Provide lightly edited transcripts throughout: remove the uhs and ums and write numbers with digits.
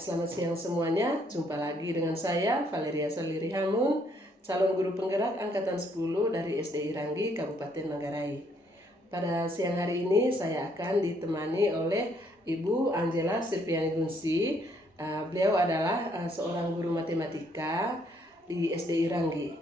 Selamat siang semuanya, jumpa lagi dengan saya Valeria Saliri Hamun, calon guru penggerak angkatan 10 dari SD Iranggi, Kabupaten Manggarai. Pada siang hari ini saya akan ditemani oleh Ibu Angela Silviani Gunsi. Beliau adalah seorang guru matematika di SD Iranggi.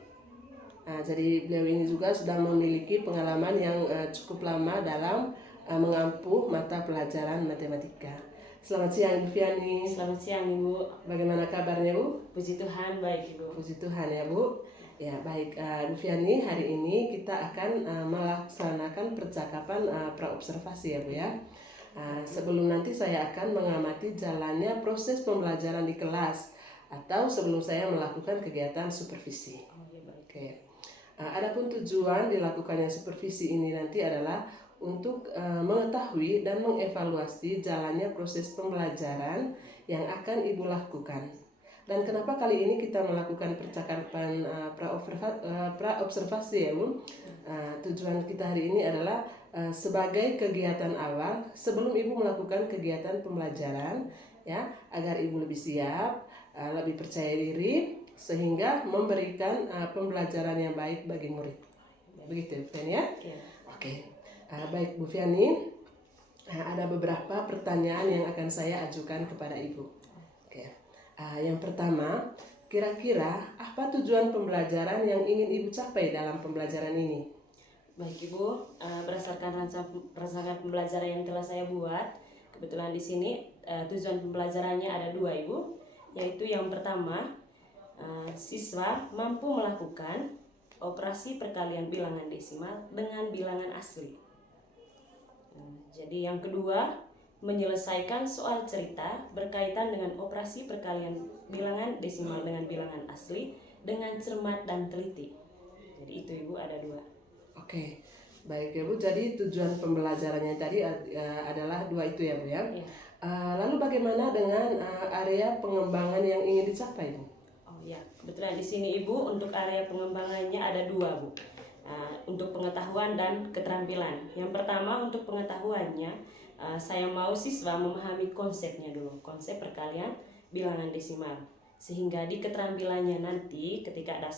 Jadi beliau ini juga sudah memiliki pengalaman yang cukup lama dalam mengampu mata pelajaran matematika. Selamat siang Ibu Viani. Selamat siang Ibu. Bagaimana kabarnya Bu? Puji Tuhan baik Ibu. Puji Tuhan ya Bu. Ya baik Bu Viani, hari ini kita akan melaksanakan percakapan praobservasi ya Bu ya. Sebelum nanti saya akan mengamati jalannya proses pembelajaran di kelas atau sebelum saya melakukan kegiatan supervisi. Oke. Adapun tujuan dilakukannya supervisi ini nanti adalah untuk mengetahui dan mengevaluasi jalannya proses pembelajaran yang akan Ibu lakukan. Dan kenapa kali ini kita melakukan percakapan praobservasi ya Bu? Tujuan kita hari ini adalah sebagai kegiatan awal sebelum Ibu melakukan kegiatan pembelajaran ya, agar Ibu lebih siap, lebih percaya diri sehingga memberikan pembelajaran yang baik bagi murid. Begitu Bu Viani ya? Oke. Baik Bu Viani, ada beberapa pertanyaan yang akan saya ajukan kepada Ibu. Oke. Yang pertama, kira-kira apa tujuan pembelajaran yang ingin Ibu capai dalam pembelajaran ini? Baik Ibu, berdasarkan rancangan pembelajaran yang telah saya buat, kebetulan di sini tujuan pembelajarannya ada dua Ibu, yaitu yang pertama, siswa mampu melakukan operasi perkalian bilangan desimal dengan bilangan asli. Jadi yang kedua, menyelesaikan soal cerita berkaitan dengan operasi perkalian bilangan desimal dengan bilangan asli dengan cermat dan teliti. Jadi itu Ibu ada dua. Oke, baik ya Bu. Jadi tujuan pembelajarannya tadi adalah dua itu ya Bu ya. Ya. Lalu bagaimana dengan area pengembangan yang ingin dicapai Bu? Oh ya, kebetulan di sini Ibu untuk area pengembangannya ada dua Bu. Untuk pengetahuan dan keterampilan. Yang pertama untuk pengetahuannya, saya mau siswa memahami konsepnya dulu, konsep perkalian bilangan desimal. Sehingga di keterampilannya nanti ketika ada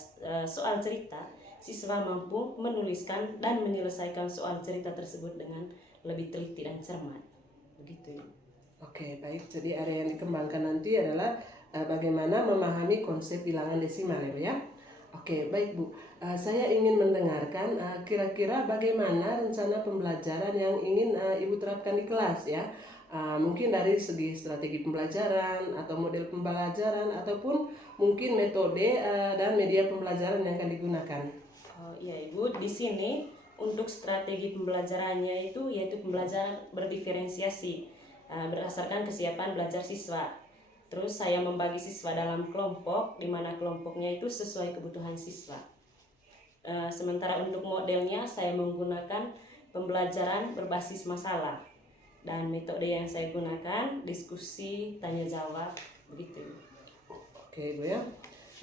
soal cerita, siswa mampu menuliskan dan menyelesaikan soal cerita tersebut dengan lebih teliti dan cermat. Begitu. Oke, baik. Jadi area yang dikembangkan nanti adalah bagaimana memahami konsep bilangan desimal ya Bu ya. Oke, baik Bu. Saya ingin mendengarkan kira-kira bagaimana rencana pembelajaran yang ingin Ibu terapkan di kelas ya. Mungkin dari segi strategi pembelajaran atau model pembelajaran ataupun mungkin metode dan media pembelajaran yang akan digunakan. Oh iya Ibu, di sini untuk strategi pembelajarannya itu yaitu pembelajaran berdiferensiasi berdasarkan kesiapan belajar siswa. Terus saya membagi siswa dalam kelompok, di mana kelompoknya itu sesuai kebutuhan siswa. Sementara untuk modelnya saya menggunakan pembelajaran berbasis masalah. Dan metode yang saya gunakan diskusi, tanya jawab, begitu. Oke Bu ya.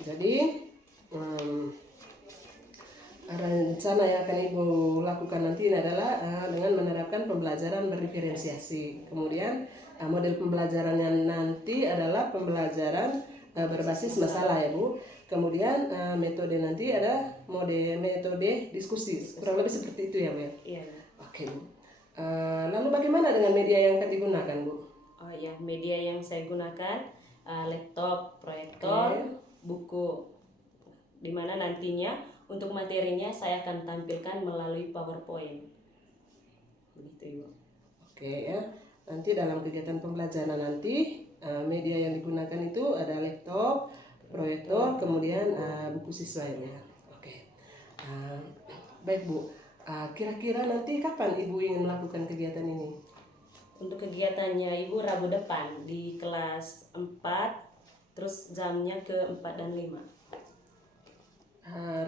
Jadi rencana yang akan Ibu lakukan nanti adalah dengan menerapkan pembelajaran berdiferensiasi. Kemudian model pembelajarannya nanti adalah pembelajaran berbasis masalah ya Bu. Kemudian metode nanti ada metode diskusi. Kurang lebih seperti itu ya Bu ya? Iya. Oke Bu. Lalu bagaimana dengan media yang akan digunakan Bu? Oh ya, media yang saya gunakan laptop, proyektor, buku. Dimana nantinya untuk materinya saya akan tampilkan melalui PowerPoint. Begitu Ibu. Oke ya. Nanti dalam kegiatan pembelajaran nanti media yang digunakan itu ada laptop, proyektor, kemudian buku siswa ya. Oke. Baik Bu. Kira-kira nanti kapan Ibu ingin melakukan kegiatan ini? Untuk kegiatannya Ibu Rabu depan di kelas 4, terus jamnya ke 4 dan 5.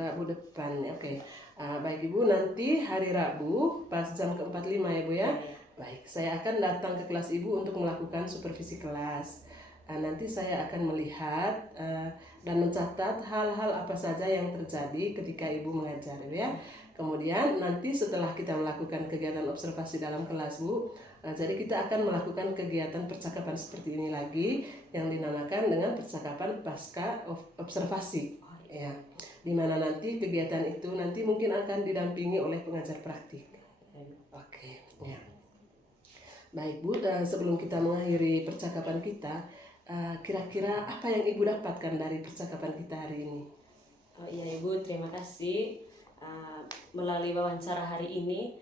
Rabu depan, oke. Baik Ibu, nanti hari Rabu pas jam ke 4.05 ya Bu ya. Baik, saya akan datang ke kelas Ibu untuk melakukan supervisi kelas. Nanti saya akan melihat dan mencatat hal-hal apa saja yang terjadi ketika Ibu mengajar ya. Kemudian nanti setelah kita melakukan kegiatan observasi dalam kelas Bu, Jadi kita akan melakukan kegiatan percakapan seperti ini lagi yang dinamakan dengan percakapan pasca observasi. Ya, di mana nanti kegiatan itu nanti mungkin akan didampingi oleh pengajar praktik. Oke, ya. Baik Bu, sebelum kita mengakhiri percakapan kita, kira-kira apa yang Ibu dapatkan dari percakapan kita hari ini? Oh iya Ibu, terima kasih. Melalui wawancara hari ini,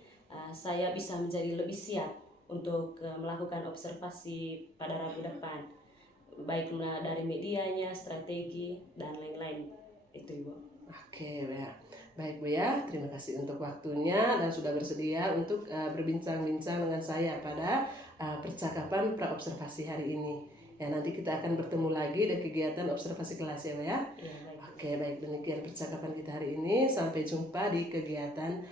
saya bisa menjadi lebih siap untuk melakukan observasi pada Rabu depan, baik dari medianya, strategi, dan lain-lain. Itu Ibu. Oke, ya. Baik Bu ya, terima kasih untuk waktunya dan sudah bersedia untuk berbincang-bincang dengan saya pada percakapan pra-observasi hari ini. Ya, nanti kita akan bertemu lagi di kegiatan observasi kelas ya Bu ya. Ya, baik. Oke, baik, demikian percakapan kita hari ini. Sampai jumpa di kegiatan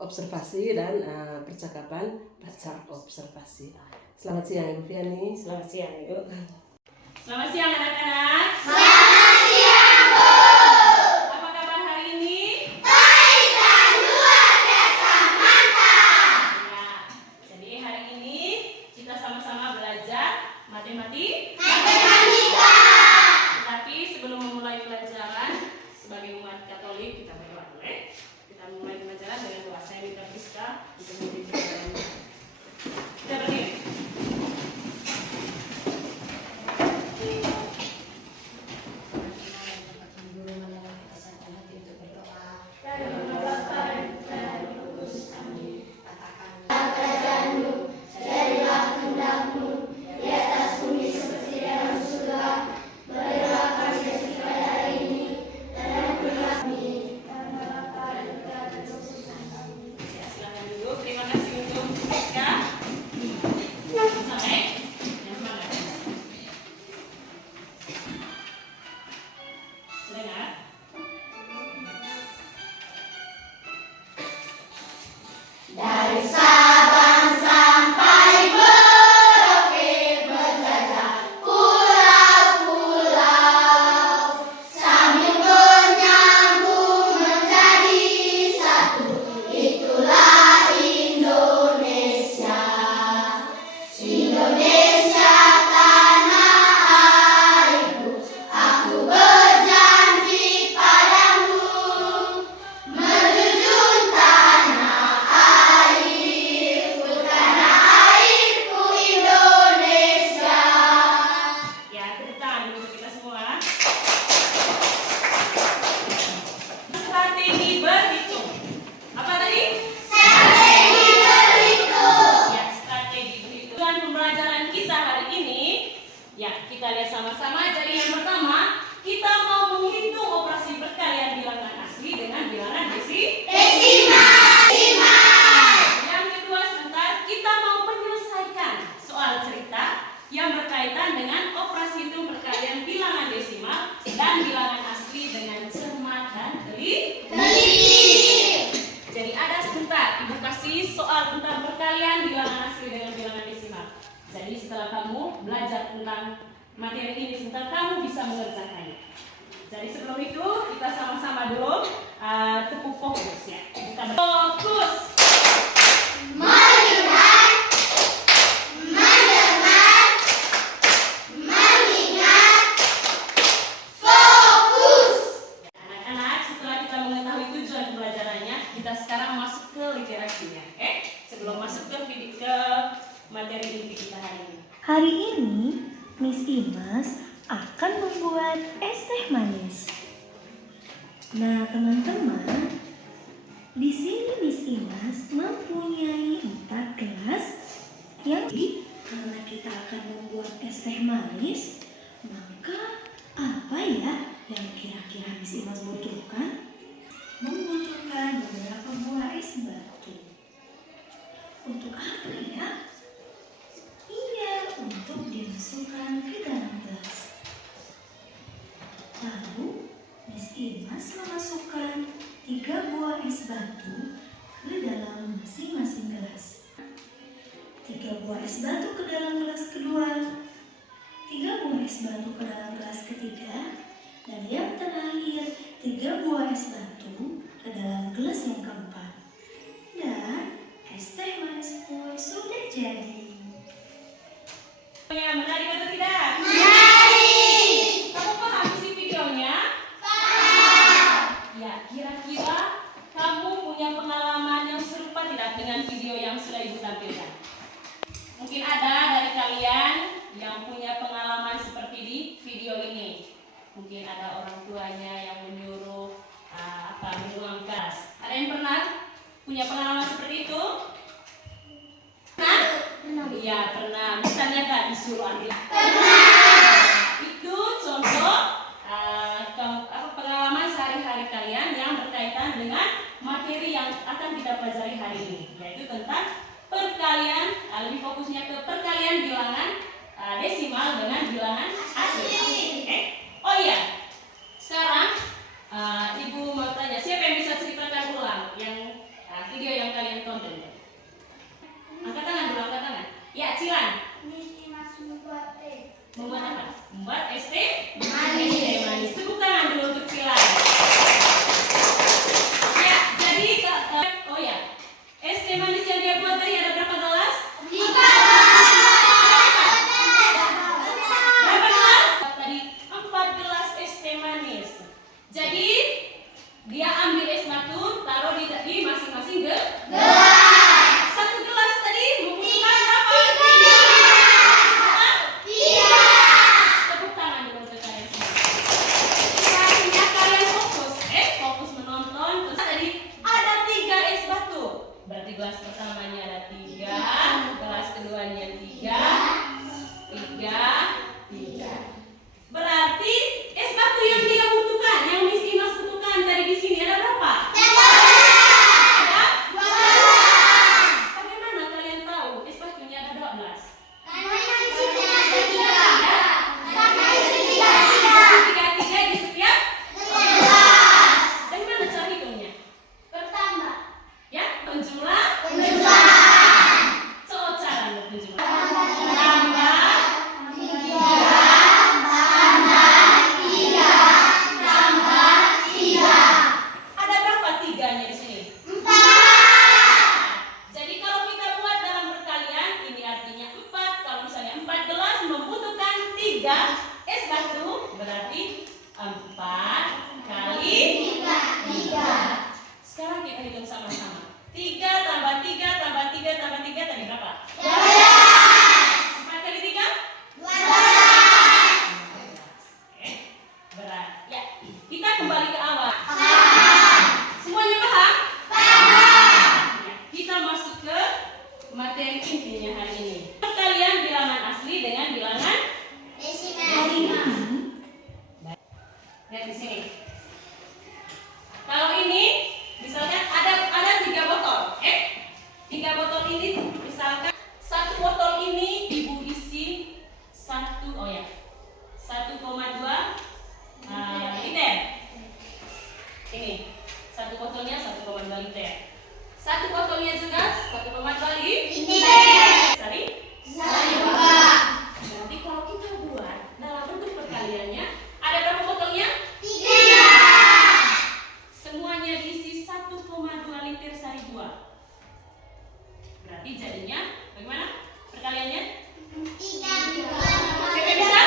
observasi dan percakapan pasca observasi. Selamat siang Ibu Fiani. Selamat siang Ibu. Selamat siang anak-anak. Selamat siang, Bu. Apa kabar hari ini? Baik dan luar biasa mantap. Ya, jadi hari ini kita sama-sama belajar matematika. Tetapi sebelum memulai pelajaran, sebagai umat Katolik kita berdoa dulu. Kita mulai pelajaran dengan doa. Saya minta Priska untuk memimpin pelajaran. Kita berdiri. Ya, silakan dulu. Terima kasih untuk Priska. Sampai yang semangat. Sudah nggak? Dari Sabang sampai Merauke berjajah pulau-pulau sambil menyambung menjadi satu. Itulah Indonesia. Indonesia tanah airku. Aku berjanji padamu menjunjung tanah airku Indonesia. Ya, tepuk tangan dulu untuk kita semua. Strategi berhitung. Apa tadi? Strategi berhitung. Ya, strategi berhitung. Tujuan pembelajaran kita hari ini, ya kita lihat sama-sama. Jadi yang pertama, kita mau menghitung operasi perkalian bilangan asli dengan bilangan Desimal. Yang kedua, sebentar kita mau menyelesaikan soal cerita yang berkaitan dengan operasi hitung perkalian bilangan desimal dan bilangan asli dengan cermat dan teliti. Jadi ada sebentar Ibu kasih soal tentang perkalian bilangan asli dengan bilangan desimal. Jadi setelah kamu belajar tentang materi ini sebentar kamu bisa mengerjakannya. Jadi sebelum itu kita sama-sama dulu tepuk fokus ya. Kita fokus. Melihat, mendengar, mengingat, fokus. Anak-anak, setelah kita mengetahui tujuan pembelajarannya, kita sekarang masuk ke literasinya. Sebelum masuk ke materi inti kita hari ini. Hari ini, Miss Imas akan membuat es teh manis. Nah, teman-teman, di sini Miss Imas mempunyai 4 gelas yang karena kita akan membuat es teh manis, maka apa ya yang kira-kira Miss Imas butuhkan? Membutuhkan beberapa buah es batu. Untuk apa ya? Iya, untuk dimasukkan ke dalam gelas. Lalu, Miss Imas memasukkan 3 buah es batu ke dalam masing-masing gelas. 3 buah es batu ke dalam gelas kedua, 3 buah es batu ke dalam gelas ketiga, dan yang terakhir 3 buah es batu ke dalam gelas yang keempat. Dan es teh manis pun sudah jadi. Menarik atau tidak? Menarik. Kamu paham isi videonya? Ya, kira-kira kamu punya pengalaman yang serupa tidak dengan video yang sudah Ibu tampilkan? Mungkin ada dari kalian yang punya pengalaman seperti di video ini. Mungkin ada orang tuanya yang menyuruh menuang gas. Ada yang pernah punya pengalaman seperti itu? Pernah? Iya, pernah. Misalnya Kak disuruh ambil. Itu contoh pengalaman sehari-hari kalian yang berkaitan dengan materi yang akan kita pelajari hari ini, yaitu tentang perkalian, lebih fokusnya ke perkalian bilangan desimal dengan bilangan asli. Oke? Oh iya, sekarang Ibu mau tanya, siapa yang bisa ceritakan ulang yang video yang kalian tonton? Angkat tangan dulu, angkat tangan. Ya, Cilan. Membuat apa? Membuat es teh manis. Es teh manis. Tepuk tangan dulu untuk Cilan. Ya, jadi oh ya, es teh manis yang dia buat tadi ada berapa gelas? 3. Berapa gelas? Tadi 4 gelas es teh manis. Jadi dia ambil es batu, taruh di masing-masing gelas. 1 gelas tadi membutuhkan berapa? 3. Tepuk tangan dulu untuk kalian semua. Artinya kalian fokus menonton. Terus tadi ada 3 es batu. Berarti gelas pertamanya ada 3, gelas keduanya 3. Berarti es batu yang dia butuhkan, yang Miss Imas butuhkan tadi di sini ada berapa? Ada 12. Bagaimana kalian tahu es batunya ada 12? Tiga di setiap. Bagaimana cara hitungnya? Ya, penjumlah. So, cara penjumlah. Tambah. Ada berapa tiganya di sini? 4. Jadi kalau kita buat dalam perkalian, ini artinya 4. Kalau misalnya 4 gelas membutuhkan 3 es batu, berarti 4 kali 3. Sekarang kita hitung sama-sama. 3 tambah 3 tambah 3 tambah 3 tadi berapa? 4 kali 3? 12. Oke, berat. Ya, kita kembali ke awal. Semuanya paham? Ya, kita masuk ke materi intinya hari ini. Perkalian bilangan asli dengan bilangan lihat di sini. Kalau ini misalkan ada 3 botol, 3 botol ini misalkan 1 botol ini Ibu isi 1,2 liter. Ini 1 botolnya 1,2 liter. 1 botolnya juga 1,2 liter. Berarti kalau kita buat dalam bentuk perkaliannya ada berapa botolnya? 3. Semuanya diisi 1,2 liter sari buah. Berarti jadinya bagaimana perkaliannya? 3 Siapa bisa?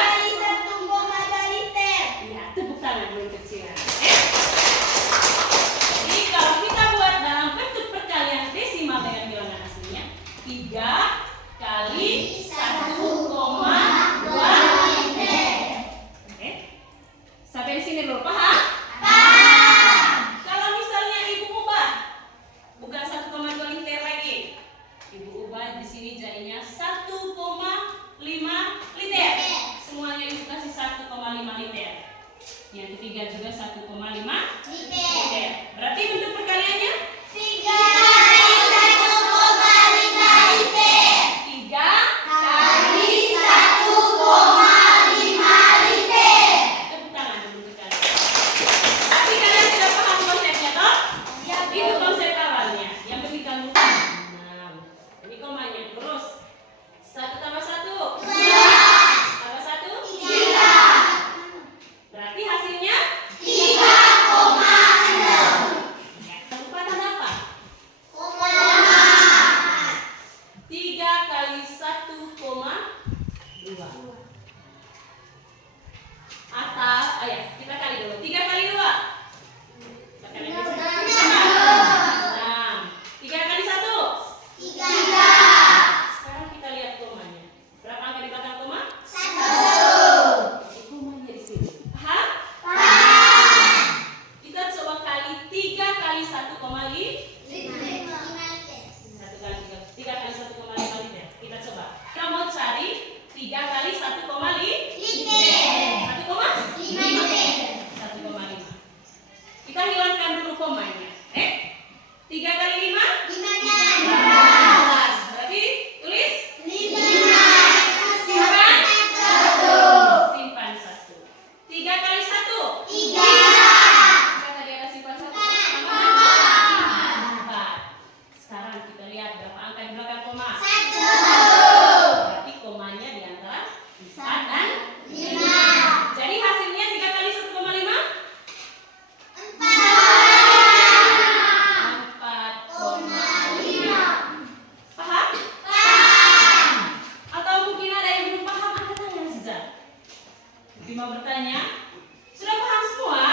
Bima bertanya, sudah paham semua?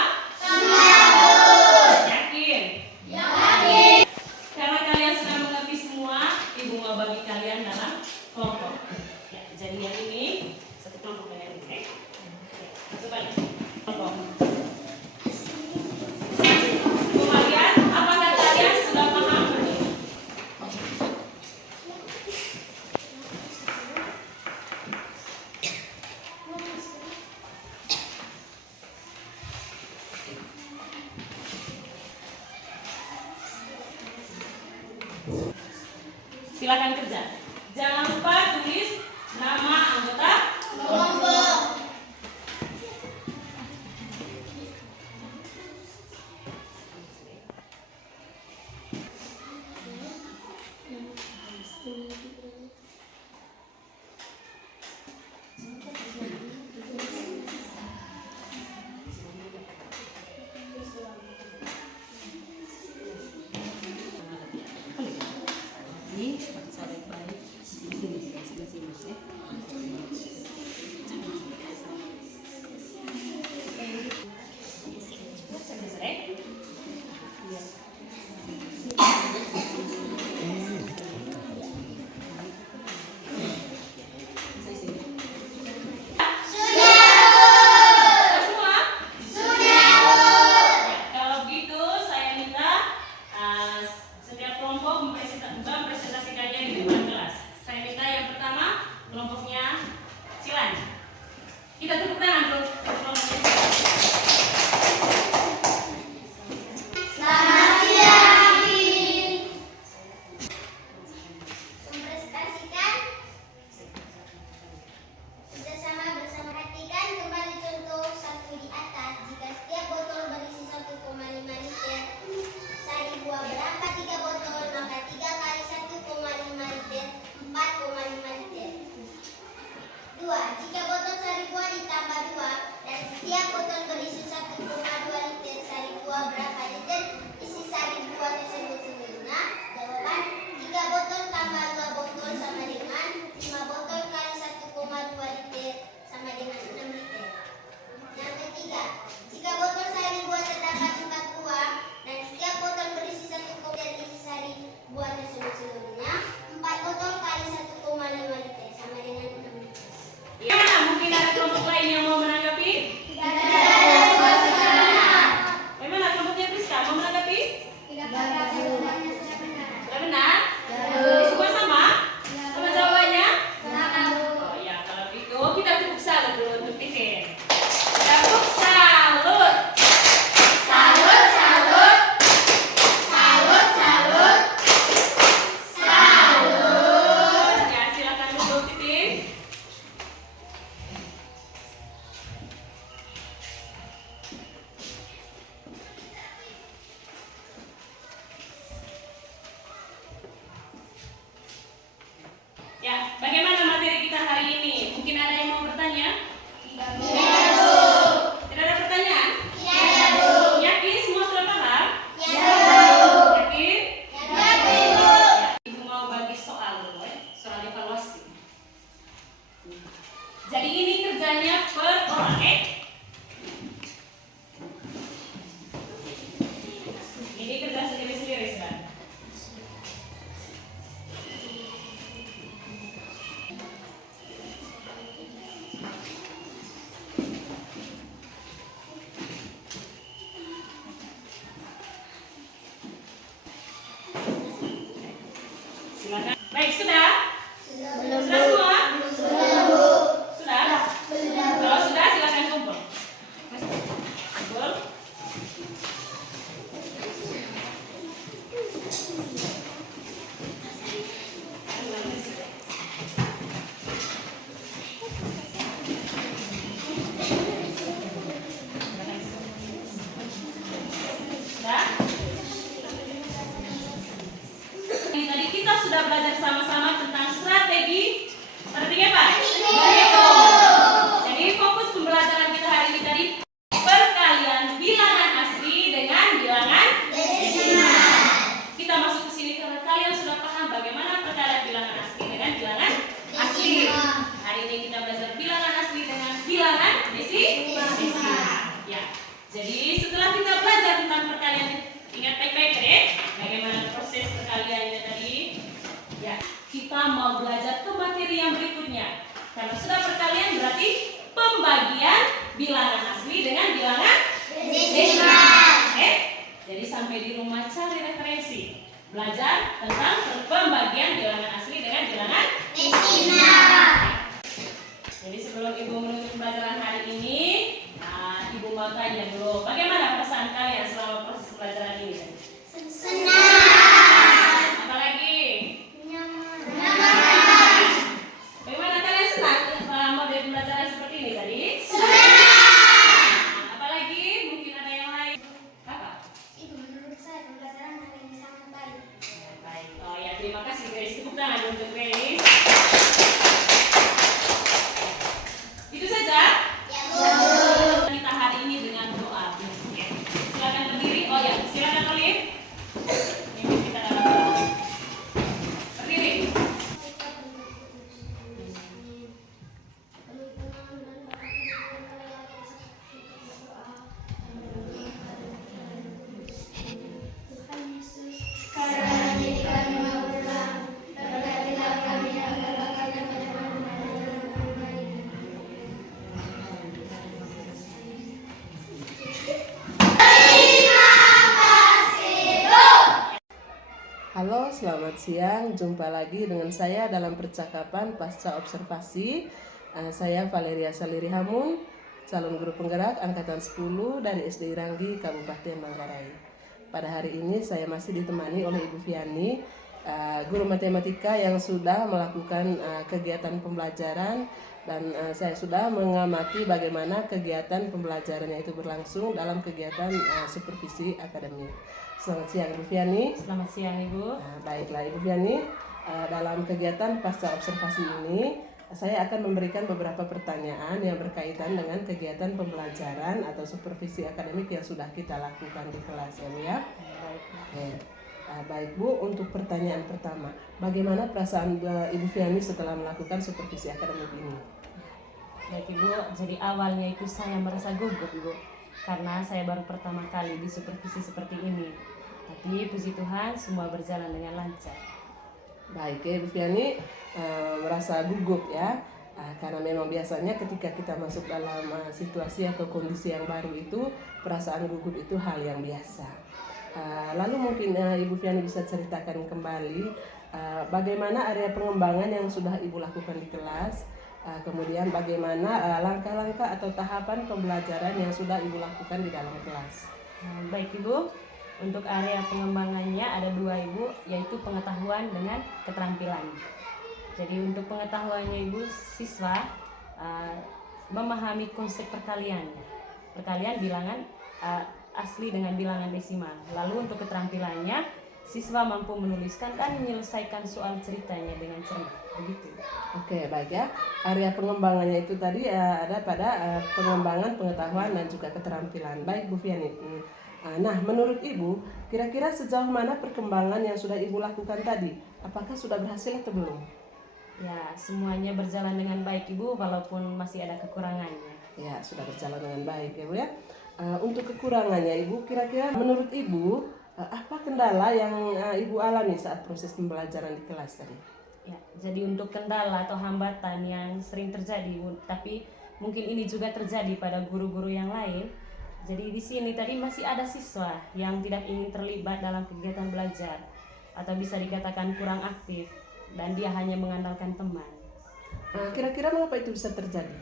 Yakin? Karena kalian sudah mengerti semua, Ibu mau bagi kalian dalam kelompok. Ya, jadi yang ini satu kelompok dengan yang ini. Coba lihat kelompok. Kemudian, apakah kalian sudah paham? Silakan kerja. Jangan lupa tulis nama anggota kelompok. Kalau begitu saya minta setiap kelompok mempresentasikannya di depan kelas. Saya minta yang pertama kelompoknya Silan. Kita tepuk tangan dulu kelompoknya. Mempresentasikan kerjasama bersama. Perhatikan kembali contoh 1 di atas. Jika setiap botol berisi 1,5 liter sari buah berangkat 3 botol, maka 3 kali 1,5 liter 4,5 liter. 2. Jika botol sari buah ditambah 2 bilangan asli dengan bilangan desimal. Oke? Jadi sampai di rumah cari referensi. Belajar tentang pembagian bilangan asli dengan bilangan Desimal. Jadi sebelum Ibu menutup pembelajaran hari ini, Ibu mau tanya dulu, bagaimana perasaan kalian selama proses pembelajaran ini? Senang. Apalagi? Nyaman. Bagaimana kalian senang model pembelajaran seperti ini tadi? Apalagi? Mungkin ada yang lain? Apa? Ibu, menurut saya pembelajaran hari ini sangat baik. Baik. Oh ya, terima kasih Grace. Tepuk tangan untuk Grace. Itu saja. Ya, Bu. Kita hari ini dengan doa. Oke. Silakan berdiri. Oh ya, silakan Olive. Ini kita dalam doa. Berdiri. Tuhan Yesus, sekarang jadi kami mau pulang. Berkatilah kami agar bakal dapat Halo, selamat siang. Jumpa lagi dengan saya dalam percakapan pasca observasi. Saya Valeria Saliri Hamun, calon guru penggerak angkatan 10 dari SD Iranggi, Kabupaten Manggarai. Pada hari ini saya masih ditemani oleh Ibu Viani, guru matematika yang sudah melakukan kegiatan pembelajaran, dan saya sudah mengamati bagaimana kegiatan pembelajarannya itu berlangsung dalam kegiatan supervisi akademik. Selamat siang Ibu Viani. Selamat siang Ibu. Baiklah Ibu Viani, dalam kegiatan pasca observasi ini saya akan memberikan beberapa pertanyaan yang berkaitan dengan kegiatan pembelajaran atau supervisi akademik yang sudah kita lakukan di kelas ya Bu ya. Oke. Baik Bu, untuk pertanyaan pertama, bagaimana perasaan Ibu Viani setelah melakukan supervisi akademik ini? Baik Ibu, jadi awalnya itu saya merasa gugup Ibu, karena saya baru pertama kali di supervisi seperti ini. Tapi puji Tuhan semua berjalan dengan lancar. Baik ya Ibu Viani, merasa gugup ya, karena memang biasanya ketika kita masuk dalam situasi atau kondisi yang baru itu, perasaan gugup itu hal yang biasa. Lalu mungkin Ibu Viani bisa ceritakan kembali bagaimana area pengembangan yang sudah Ibu lakukan di kelas, kemudian bagaimana langkah-langkah atau tahapan pembelajaran yang sudah Ibu lakukan di dalam kelas. Baik Ibu, untuk area pengembangannya ada dua Ibu, yaitu pengetahuan dengan keterampilan. Jadi untuk pengetahuannya Ibu, siswa memahami konsep perkalian bilangan asli dengan bilangan desimal. Lalu untuk keterampilannya, siswa mampu menuliskan dan menyelesaikan soal ceritanya dengan cermat. Begitu. Oke, baik ya. Area pengembangannya itu tadi ada pada pengembangan pengetahuan dan juga keterampilan. Baik Bu Viani. Nah, menurut Ibu, kira-kira sejauh mana perkembangan yang sudah Ibu lakukan tadi? Apakah sudah berhasil atau belum? Ya, semuanya berjalan dengan baik Ibu, walaupun masih ada kekurangannya. Ya, sudah berjalan dengan baik ya Bu ya. Untuk kekurangannya Ibu, kira-kira menurut Ibu apa kendala yang Ibu alami saat proses pembelajaran di kelas tadi? Ya, jadi untuk kendala atau hambatan yang sering terjadi, tapi mungkin ini juga terjadi pada guru-guru yang lain. Jadi di sini tadi masih ada siswa yang tidak ingin terlibat dalam kegiatan belajar atau bisa dikatakan kurang aktif dan dia hanya mengandalkan teman. Kira-kira mengapa itu bisa terjadi?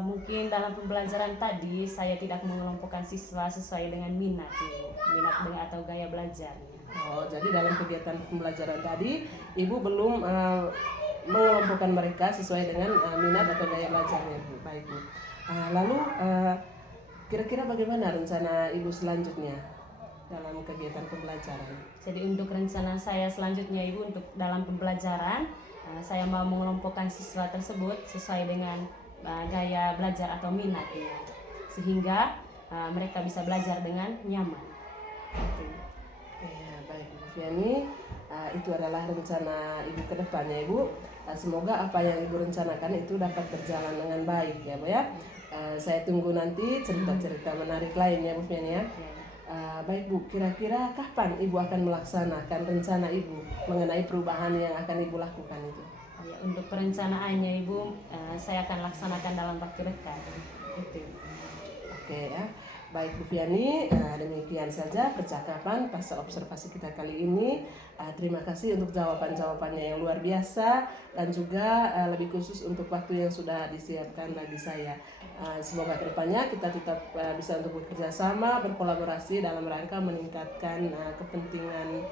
Mungkin dalam pembelajaran tadi saya tidak mengelompokkan siswa sesuai dengan minat atau gaya belajarnya. Oh, jadi dalam kegiatan pembelajaran tadi Ibu belum mengelompokkan mereka sesuai dengan minat atau gaya belajarnya. Baik Bu. Lalu kira-kira bagaimana rencana Ibu selanjutnya dalam kegiatan pembelajaran? Jadi untuk rencana saya selanjutnya Ibu, untuk dalam pembelajaran saya mau mengelompokkan siswa tersebut sesuai dengan gaya belajar atau minatnya, sehingga mereka bisa belajar dengan nyaman. Ya, baik Bu Viani, itu adalah rencana Ibu ke depannya Ibu. Semoga apa yang Ibu rencanakan itu dapat berjalan dengan baik ya Bu ya. Saya tunggu nanti cerita-cerita menarik lainnya Bu Viani ya. Baik Bu, kira-kira kapan Ibu akan melaksanakan rencana Ibu mengenai perubahan yang akan Ibu lakukan itu? Ya, untuk perencanaannya Ibu, saya akan laksanakan dalam waktu dekat. Itu. Oke ya, baik Bu Fiani, demikian saja percakapan pasca observasi kita kali ini. Terima kasih untuk jawaban-jawabannya yang luar biasa dan juga lebih khusus untuk waktu yang sudah disiapkan bagi saya. Semoga kedepannya kita tetap bisa untuk bekerja sama, berkolaborasi dalam rangka meningkatkan kepentingan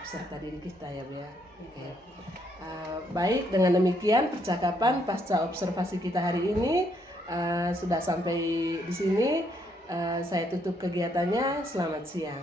peserta didik kita ya Bu ya. Oke. Baik, dengan demikian percakapan pasca observasi kita hari ini sudah sampai di sini. Saya tutup kegiatannya. Selamat siang.